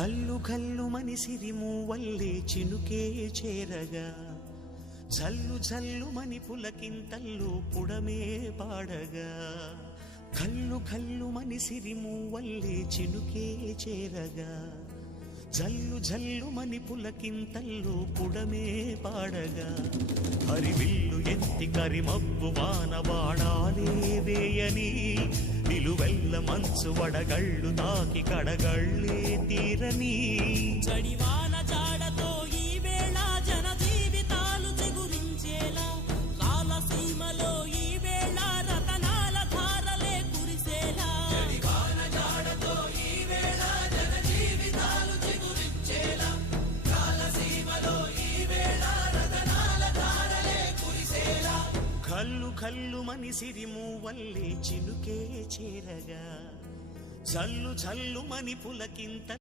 కల్లు కల్లు మని సిరిమూవల్లే చినుకే చేరగా జల్లు జల్లు మని పులకింతల్లు పుడమే పాడగా కల్లు కల్లు మని సిరిమూవల్లే చినుకే చేరగా జల్లు జల్లు మని పులకింతల్లు పుడమే పాడగా హరివిల్లు ఎత్తి కరిమబ్బు వానవాడాలే వేయని నిలువెల్ల మంచు వడగళ్ళు తాకి కడగళ్ళే తీరని చడివాన జాడతో ఈ వేళ జన జీవితాలు చెగురించేలా రాలసీమలో ఈ వేళ రతనాల ధారలే కురిసేలా చడివాన జాడతో ఈ వేళ జన జీవితాలు చెగురించేలా రాలసీమలో ఈ వేళ రతనాల ధారలే కురిసేలా కల్లు కల్లు మని సిరిమూవల్లే చినుకే చేరగా జల్లు జల్లు మని పులకింత